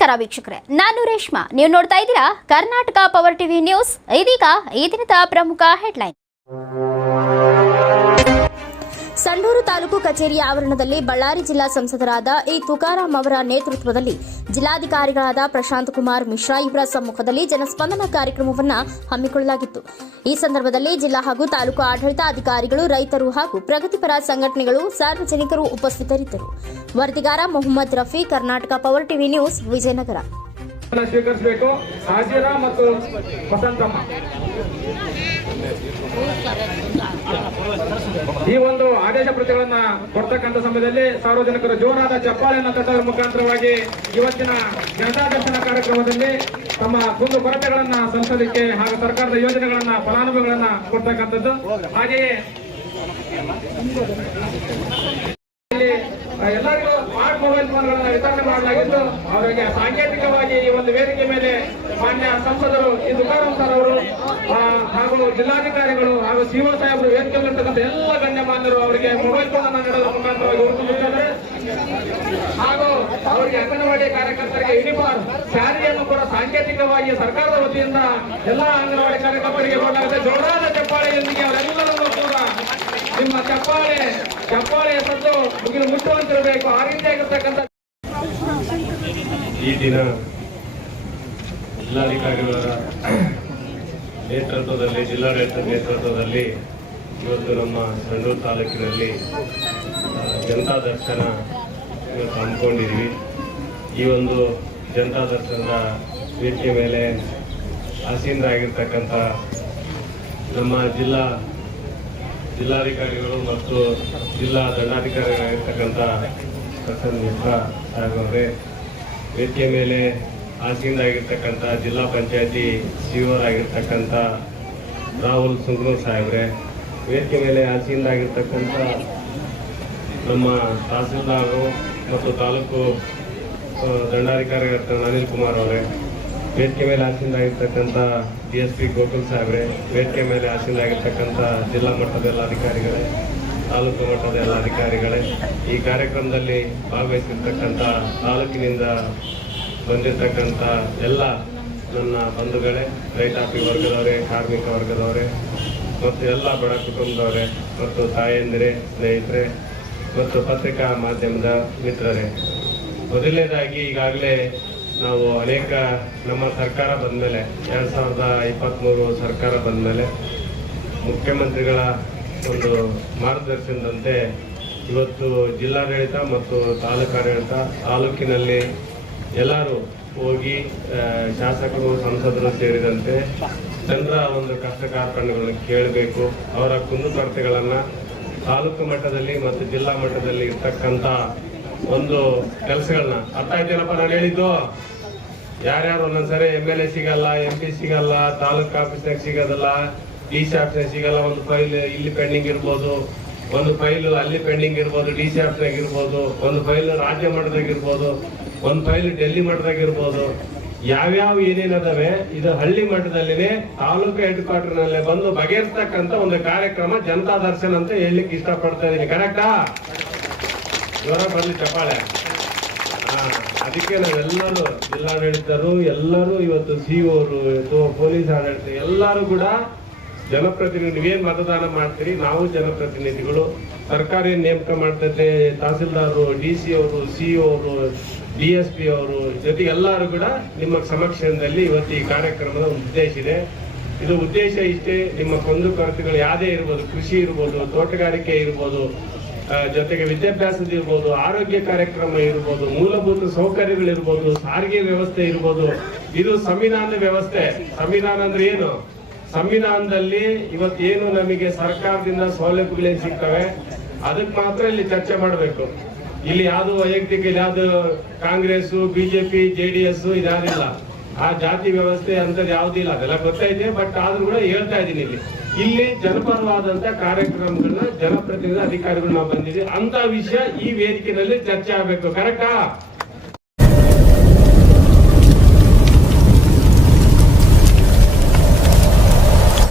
ನಮಸ್ಕಾರ ವೀಕ್ಷಕರೇ, ನಾನು ರೇಷ್ಮಾ. ನೀವು ನೋಡ್ತಾ ಇದ್ದೀರಾ ಕರ್ನಾಟಕ ಪವರ್ ಟಿವಿ ನ್ಯೂಸ್. ಇದೀಗ ಈ ದಿನದ ಪ್ರಮುಖ ಹೆಡ್ಲೈನ್. ಸಂಡೂರು ತಾಲೂಕು ಕಚೇರಿಯ ಆವರಣದಲ್ಲಿ ಬಳ್ಳಾರಿ ಜಿಲ್ಲಾ ಸಂಸದರಾದ ಎ ತುಕಾರಾಂ ಅವರ ನೇತೃತ್ವದಲ್ಲಿ ಜಿಲ್ಲಾಧಿಕಾರಿಗಳಾದ ಪ್ರಶಾಂತ್ ಕುಮಾರ್ ಮಿಶ್ರಾ ಇವರ ಸಮ್ಮುಖದಲ್ಲಿ ಜನಸ್ಪಂದನ ಕಾರ್ಯಕ್ರಮವನ್ನು ಹಮ್ಮಿಕೊಳ್ಳಲಾಗಿತ್ತು. ಈ ಸಂದರ್ಭದಲ್ಲಿ ಜಿಲ್ಲಾ ಹಾಗೂ ತಾಲೂಕು ಆಡಳಿತ ಅಧಿಕಾರಿಗಳು, ರೈತರು ಹಾಗೂ ಪ್ರಗತಿಪರ ಸಂಘಟನೆಗಳು, ಸಾರ್ವಜನಿಕರು ಉಪಸ್ಥಿತರಿದ್ದರು. ವರದಿಗಾರ Mohammed Rafi, Karnataka power TV news, Vijayanagara. ಸ್ವೀಕರಿಸಬೇಕು. ಹಾಜಿರಾ ಮತ್ತು ವಸಂತಮ್ಮ ಈ ಒಂದು ಆದೇಶ ಪ್ರತಿಗಳನ್ನ ಕೊಡ್ತಕ್ಕಂಥ ಸಮಯದಲ್ಲಿ ಸಾರ್ವಜನಿಕರು ಜೋರಾದ ಚಪ್ಪಾಳೆಯನ್ನು ತಟ್ಟುವ ಮುಖಾಂತರವಾಗಿ ಇವತ್ತಿನ ಜನತಾ ದರ್ಶನ ಕಾರ್ಯಕ್ರಮದಲ್ಲಿ ತಮ್ಮ ಕುಂದು ಕೊರತೆಗಳನ್ನ ಸಲ್ಲಿಸಲಿಕ್ಕೆ ಹಾಗೂ ಸರ್ಕಾರದ ಯೋಜನೆಗಳನ್ನ ಫಲಾನುಭವಿಗಳನ್ನ ಕೊಡ್ತಕ್ಕಂಥದ್ದು. ಹಾಗೆಯೇ ಎಲ್ಲರಿಗೂ ಸ್ಮಾರ್ಟ್ ಮೊಬೈಲ್ ಫೋನ್ಗಳನ್ನು ವಿತರಣೆ ಮಾಡಲಾಗಿದ್ದು, ಅವರಿಗೆ ಸಾಂಕೇತಿಕವಾಗಿ ಈ ಒಂದು ವೇದಿಕೆ ಮೇಲೆ ಮಾನ್ಯ ಸಂಸದರು ಈ ತುಕಾರಾಂ ಸರ್ ಅವರು ಹಾಗೂ ಜಿಲ್ಲಾಧಿಕಾರಿಗಳು ಹಾಗೂ ಸಿಒ ಸಾಹೇಬರು ವೇದಿಕೆಯಲ್ಲಿರ್ತಕ್ಕಂಥ ಎಲ್ಲ ಗಣ್ಯಮಾನ್ಯರು ಅವರಿಗೆ ಮೊಬೈಲ್ ಫೋನ್ ಅನ್ನು ನೀಡುವ ಮುಖಾಂತರವಾಗಿ ಹುಡುಕಿದ್ದಾರೆ. ಹಾಗೂ ಅವರಿಗೆ ಅಂಗನವಾಡಿ ಕಾರ್ಯಕರ್ತರಿಗೆ ಯೂನಿಫಾರ್ಮ್ ಸ್ಯಾರಿಯನ್ನು ಕೂಡ ಸಾಂಕೇತಿಕವಾಗಿ ಸರ್ಕಾರದ ವತಿಯಿಂದ ಎಲ್ಲ ಅಂಗನವಾಡಿ ಕಾರ್ಯಕರ್ತರಿಗೆ ಕೊಡಲಾಗಿದೆ. ಜೋರಾದ ಚಪ್ಪಾಳೆಯೊಂದಿಗೆ ಅವರೆಲ್ಲರನ್ನೂ ಕೂಡ ನಿಮ್ಮ ಚಪ್ಪಾಳೆ ಸದ್ದು ಮುಗಿಲು ಮುಟ್ಟುವಂತಿರಬೇಕು. ಆ ರೀತಿಯಾಗಿರ್ತಕ್ಕಂಥ ಈ ದಿನ ಜಿಲ್ಲಾಧಿಕಾರಿಗಳ ನೇತೃತ್ವದಲ್ಲಿ, ಜಿಲ್ಲಾಡಳಿತ ನೇತೃತ್ವದಲ್ಲಿ ಇವತ್ತು ನಮ್ಮ ಸಂಡೂರು ತಾಲೂಕಿನಲ್ಲಿ ಜನತಾ ದರ್ಶನ ಹಮ್ಮಿಕೊಂಡಿದ್ವಿ. ಈ ಒಂದು ಜನತಾ ದರ್ಶನದ ವೇದಿಕೆ ಮೇಲೆ ಆಸೀನರಾಗಿರ್ತಕ್ಕಂಥ ನಮ್ಮ ಜಿಲ್ಲಾಧಿಕಾರಿಗಳು ಮತ್ತು ಜಿಲ್ಲಾ ದಂಡಾಧಿಕಾರಿಗಳಾಗಿರ್ತಕ್ಕಂಥ ಪ್ರಸನ್ನ ಮಿಶ್ರಾ ಸಾಹೇಬರವರೇ, ವೇದಿಕೆ ಮೇಲೆ ಆಸೀನರಾಗಿರ್ತಕ್ಕಂಥ ಜಿಲ್ಲಾ ಪಂಚಾಯತಿ ಸಿಒರಾಗಿರ್ತಕ್ಕಂಥ ರಾಹುಲ್ ಸುಂಗ್ನೂರ್ ಸಾಹೇಬ್ರೆ, ವೇದಿಕೆ ಮೇಲೆ ಆಸೀನರಾಗಿರ್ತಕ್ಕಂಥ ನಮ್ಮ ತಹಸೀಲ್ದಾರರು ಮತ್ತು ತಾಲೂಕು ದಂಡಾಧಿಕಾರಿಗಳಾಗಿರ್ತಕ್ಕಂಥ ಅನಿಲ್ ಕುಮಾರ್ ಅವರೇ, ವೇದಿಕೆ ಮೇಲೆ ಆಸೀನರಾಗಿರ್ತಕ್ಕಂಥ DSP ಗೋಕುಲ್ ಸಾಹೇಬ್ರೆ, ವೇದಿಕೆ ಮೇಲೆ ಆಸೀನರಾಗಿರ್ತಕ್ಕಂಥ ಜಿಲ್ಲಾ ಮಟ್ಟದ ಎಲ್ಲ ಅಧಿಕಾರಿಗಳೇ, ತಾಲೂಕು ಮಟ್ಟದ ಎಲ್ಲ ಅಧಿಕಾರಿಗಳೇ, ಈ ಕಾರ್ಯಕ್ರಮದಲ್ಲಿ ಭಾಗವಹಿಸಿರ್ತಕ್ಕಂಥ ತಾಲೂಕಿನಿಂದ ಬಂದಿರತಕ್ಕಂಥ ಎಲ್ಲ ನನ್ನ ಬಂಧುಗಳೇ, ರೈತಾಪಿ ವರ್ಗದವರೇ, ಕಾರ್ಮಿಕ ವರ್ಗದವರೇ ಮತ್ತು ಎಲ್ಲ ಬಡ ಕುಟುಂಬದವರೇ ಮತ್ತು ತಾಯಂದಿರೇ, ಸ್ನೇಹಿತರೆ ಮತ್ತು ಪತ್ರಿಕಾ ಮಾಧ್ಯಮದ ಮಿತ್ರರೇ, ಮೊದಲನೇದಾಗಿ ಈಗಾಗಲೇ ನಾವು ಅನೇಕ ನಮ್ಮ ಸರ್ಕಾರ ಬಂದ ಮೇಲೆ 2023 ಸರ್ಕಾರ ಬಂದ ಮೇಲೆ ಮುಖ್ಯಮಂತ್ರಿಗಳ ಒಂದು ಮಾರ್ಗದರ್ಶನದಂತೆ ಇವತ್ತು ಜಿಲ್ಲಾಡಳಿತ ಮತ್ತು ತಾಲೂಕಾಡಳಿತ, ತಾಲೂಕಿನಲ್ಲಿ ಎಲ್ಲರೂ ಹೋಗಿ ಶಾಸಕರು, ಸಂಸದರು ಸೇರಿದಂತೆ ಜನರ ಒಂದು ಕಷ್ಟ ಕಾರ್ಪಣ್ಯಗಳನ್ನು ಕೇಳಬೇಕು. ಅವರ ಕುಂದುಕೊರತೆಗಳನ್ನು ತಾಲೂಕು ಮಟ್ಟದಲ್ಲಿ ಮತ್ತು ಜಿಲ್ಲಾ ಮಟ್ಟದಲ್ಲಿ ಇರ್ತಕ್ಕಂಥ ಒಂದು ಕೆಲಸಗಳನ್ನ ಅರ್ಥ ಆಯ್ತೇನಪ್ಪ ನಾನು ಹೇಳಿದ್ದು. ಯಾರ್ಯಾರು ಒಂದೊಂದ್ಸರಿ MLA ಸಿಗಲ್ಲ, MP ಸಿಗಲ್ಲ, ತಾಲೂಕು ಆಫೀಸ್ನಾಗ ಸಿಗೋದಲ್ಲ, DC ಆಫೀಸ್ನಾಗ ಸಿಗಲ್ಲ. ಒಂದು ಫೈಲ್ ಇಲ್ಲಿ ಪೆಂಡಿಂಗ್ ಇರ್ಬೋದು, ಒಂದು ಫೈಲ್ ಅಲ್ಲಿ ಪೆಂಡಿಂಗ್ ಇರ್ಬೋದು, DC ಆಫೀಸ್ನಾಗ ಇರ್ಬೋದು, ಒಂದು ಫೈಲ್ ರಾಜ್ಯ ಮಟ್ಟದಾಗ ಇರ್ಬೋದು, ಒಂದು ಫೈಲ್ ಡೆಲ್ಲಿ ಮಟ್ಟದಾಗ ಇರ್ಬೋದು. ಯಾವ್ಯಾವ ಏನೇನದವೆ ಇದು ಹಳ್ಳಿ ಮಟ್ಟದಲ್ಲಿನೇ ತಾಲೂಕು ಹೆಡ್ ಕ್ವಾರ್ಟರ್ ನಲ್ಲೇ ಬಂದು ಬಗೆಹರಿಸ್ತಕ್ಕಂಥ ಒಂದು ಕಾರ್ಯಕ್ರಮ ಜನತಾ ದರ್ಶನ ಅಂತ ಹೇಳಲಿಕ್ಕೆ ಇಷ್ಟಪಡ್ತಾ ಇದೀನಿ. ಕರೆಕ್ಟಾ? ಜ್ವರ ಬರ್ಲಿ ಚಪ್ಪಾಳೆ. ಅದಕ್ಕೆ ನಾವೆಲ್ಲರೂ ಜಿಲ್ಲಾಡಳಿತರು ಎಲ್ಲರೂ ಇವತ್ತು ಸಿಒರು, ಪೊಲೀಸ್ ಆಡಳಿತ ಎಲ್ಲರೂ ಕೂಡ ಜನಪ್ರತಿನಿಧಿ. ನೀವೇನ್ ಮತದಾನ ಮಾಡ್ತೀರಿ, ನಾವು ಜನಪ್ರತಿನಿಧಿಗಳು. ಸರ್ಕಾರ ಏನ್ ನೇಮಕ ಮಾಡ್ತೈತೆ, ತಹಸೀಲ್ದಾರರು, DC ಅವರು, CO ಅವರು, DSP ಅವರು ಜೊತೆಗೆ ಎಲ್ಲರೂ ಕೂಡ ನಿಮ್ಮ ಸಮಕ್ಷಮದಲ್ಲಿ ಇವತ್ತು ಈ ಕಾರ್ಯಕ್ರಮದ ಉದ್ದೇಶ ಇದೆ. ಇದು ಉದ್ದೇಶ ಇಷ್ಟೇ, ನಿಮ್ಮ ಕುಂದು ಕೊರತೆಗಳು ಯಾವುದೇ ಇರ್ಬೋದು, ಕೃಷಿ ಇರ್ಬೋದು, ತೋಟಗಾರಿಕೆ ಇರ್ಬೋದು, ಜೊತೆಗೆ ವಿದ್ಯಾಭ್ಯಾಸದ ಇರ್ಬೋದು, ಆರೋಗ್ಯ ಕಾರ್ಯಕ್ರಮ ಇರ್ಬೋದು, ಮೂಲಭೂತ ಸೌಕರ್ಯಗಳಿರ್ಬೋದು, ಸಾರಿಗೆ ವ್ಯವಸ್ಥೆ ಇರ್ಬೋದು. ಇದು ಸಂವಿಧಾನದ ವ್ಯವಸ್ಥೆ. ಸಂವಿಧಾನ ಅಂದ್ರೆ ಏನು? ಸಂವಿಧಾನದಲ್ಲಿ ಇವತ್ತೇನು ನಮಗೆ ಸರ್ಕಾರದಿಂದ ಸೌಲಭ್ಯಗಳೇನು ಸಿಗ್ತವೆ ಅದಕ್ಕೆ ಮಾತ್ರ ಇಲ್ಲಿ ಚರ್ಚೆ ಮಾಡಬೇಕು. ಇಲ್ಲಿ ಯಾವ್ದು ವೈಯಕ್ತಿಕ, ಇಲ್ಲಿ ಯಾವ್ದು ಕಾಂಗ್ರೆಸ್, BJP, JDS ಇದಾದಿಲ್ಲ. ಆ ಜಾತಿ ವ್ಯವಸ್ಥೆ ಅಂತದ್ದು ಯಾವುದಿಲ್ಲ, ಅದೆಲ್ಲ ಗೊತ್ತೈತೆ. ಬಟ್ ಆದ್ರೂ ಕೂಡ ಹೇಳ್ತಾ ಇದ್ದೀನಿ, ಇಲ್ಲಿ ಜನಪರವಾದಂತ ಕಾರ್ಯಕ್ರಮಗಳನ್ನ ಜನಪ್ರತಿನಿಧಿ ಅಧಿಕಾರಿಗಳು ನಾವು ಬಂದಿದ್ದೀವಿ ಅಂತ ವಿಷಯ ಈ ವೇದಿಕೆಯಲ್ಲಿ ಚರ್ಚೆ ಆಗ್ಬೇಕು. ಕರೆಕ್ಟಾ?